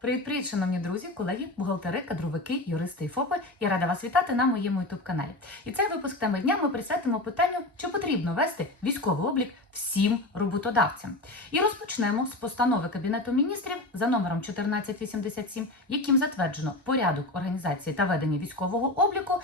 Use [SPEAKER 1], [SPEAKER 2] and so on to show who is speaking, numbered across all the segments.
[SPEAKER 1] Привіт-привіт, шановні друзі, колеги, бухгалтери, кадровики, юристи і ФОПи. Я рада вас вітати на моєму youtube каналі. І цей випуск теми дня ми присвятимо питанню, чи потрібно вести військовий облік всім роботодавцям. І розпочнемо з постанови Кабінету міністрів за номером 1487, яким затверджено порядок організації та ведення військового обліку.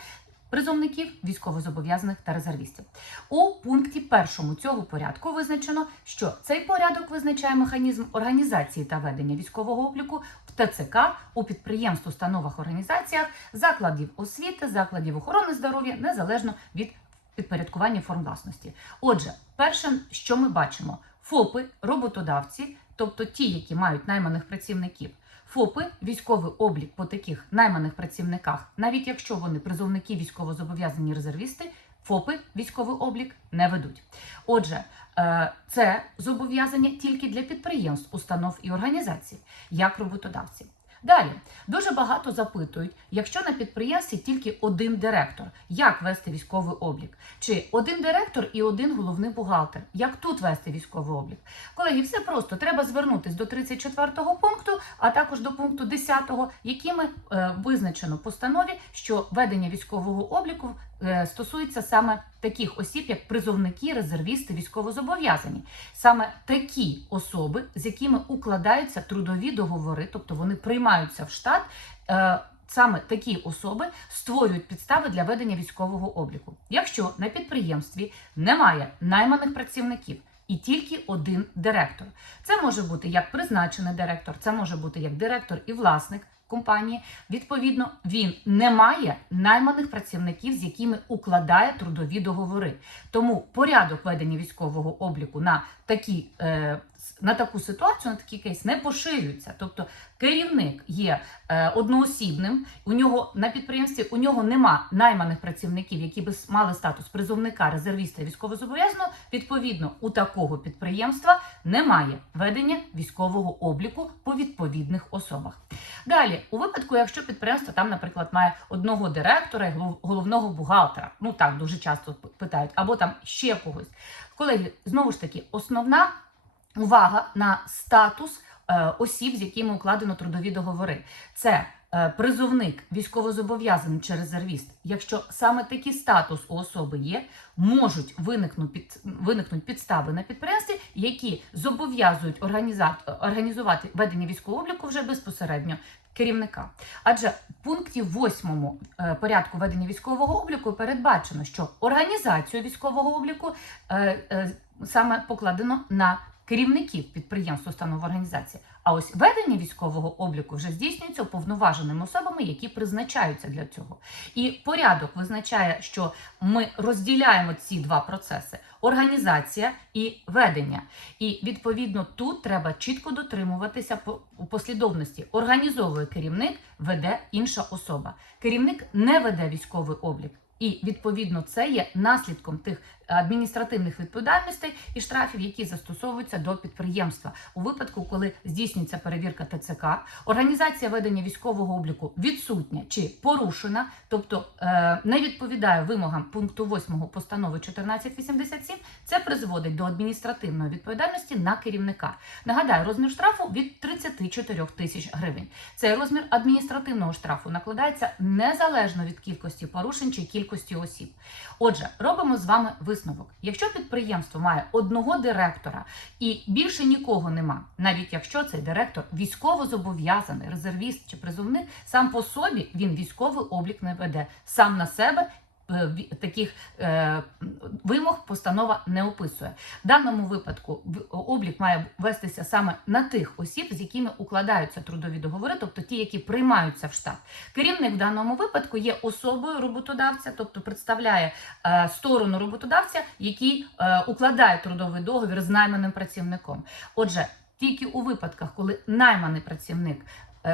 [SPEAKER 1] Призовників, військовозобов'язаних та резервістів у пункті першому цього порядку визначено, що цей порядок визначає механізм організації та ведення військового обліку в ТЦК у підприємств, установах, організаціях, закладів освіти, закладів охорони здоров'я незалежно від підпорядкування форм власності. Отже, перше, що ми бачимо, ФОПи, роботодавці, тобто ті, які мають найманих працівників. ФОПи військовий облік по таких найманих працівниках, навіть якщо вони призовники військовозобов'язані резервісти, ФОПи військовий облік не ведуть. Отже, е, це зобов'язання тільки для підприємств, установ і організацій, як роботодавців. Далі дуже багато запитують, якщо на підприємстві тільки один директор, як вести військовий облік? Чи один директор і один головний бухгалтер? Як тут вести військовий облік? Колеги, все просто треба звернутися до 34 пункту, а також до пункту 10, якими е, визначено постанові, що ведення військового обліку стосується саме таких осіб, як призовники, резервісти, військовозобов'язані. Саме такі особи, з якими укладаються трудові договори, тобто вони приймаються в штат. е, Саме такі особи створюють підстави для ведення військового обліку. Якщо на підприємстві немає найманих працівників і тільки один директор, це може бути як призначений директор, це може бути як директор і власник компанії. Відповідно, він не має найманих працівників, з якими укладає трудові договори. Тому порядок ведення військового обліку на такі. Е, на таку ситуацію, на такий кейс не поширюється. Тобто керівник є е, одноосібним, у нього на підприємстві у нього нема найманих працівників, які би мали статус призовника, резервіста, військовозобов'язаного. Відповідно, у такого підприємства немає ведення військового обліку по відповідних особах. Далі, у випадку, якщо підприємство там, наприклад, має одного директора і голов- головного бухгалтера, ну так дуже часто питають, або там ще когось. Колеги, знову ж таки, основна увага на статус е, осіб, з якими укладено трудові договори. Це е, призовник, військовозобов'язаний чи резервіст. Якщо саме такий статус у особи є, можуть виникнути підстави на підприємстві, які зобов'язують організувати ведення військового обліку вже безпосередньо керівника. Адже в пункті 8 е, порядку ведення військового обліку передбачено, що організацію військового обліку саме покладено на керівників підприємств, установ організації. А ось ведення військового обліку вже здійснюється уповноваженими особами, які призначаються для цього. І порядок визначає, що ми розділяємо ці два процеси: організація і ведення. І відповідно тут треба чітко дотримуватися у послідовності. Організовує керівник, веде інша особа. Керівник не веде військовий облік. І відповідно це є наслідком тих адміністративних відповідальностей і штрафів, які застосовуються до підприємства у випадку, коли здійснюється перевірка ТЦК, організація ведення військового обліку відсутня чи порушена, тобто е, не відповідає вимогам пункту 8 постанови 1487, це призводить до адміністративної відповідальності на керівника. Нагадаю, розмір штрафу від 34 тисяч гривень. Цей розмір адміністративного штрафу накладається незалежно від кількості порушень чи кількості осіб. Отже, робимо з вами висновок. Якщо підприємство має одного директора і більше нікого нема, навіть якщо цей директор військово зобов'язаний, резервіст чи призовник, сам по собі він військовий облік не веде сам на себе. Е, Таких е, вимог постанова не описує. В даному випадку облік має вестися саме на тих осіб, з якими укладаються трудові договори, тобто ті, які приймаються в штат. Керівник в даному випадку є особою роботодавця, тобто представляє е, сторону роботодавця, який укладає трудовий договір з найманим працівником. Отже, тільки у випадках, коли найманий працівник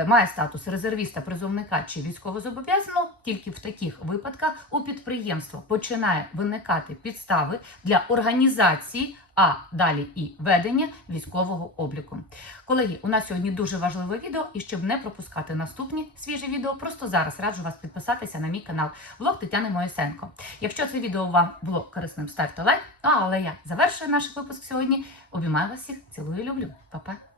[SPEAKER 1] має статус резервіста, призовника чи військовозобов'язаного, тільки в таких випадках у підприємства починає виникати підстави для організації. А далі і ведення військового обліку. Колеги, у нас сьогодні дуже важливе відео, і щоб не пропускати наступні свіжі відео, просто зараз раджу вас підписатися на мій канал Влог Тетяни Моєсенко. Якщо це відео вам було корисним, ставте лайк. Ну, але я завершую наш випуск сьогодні. Обіймаю вас всіх, цілую, люблю. Па-па.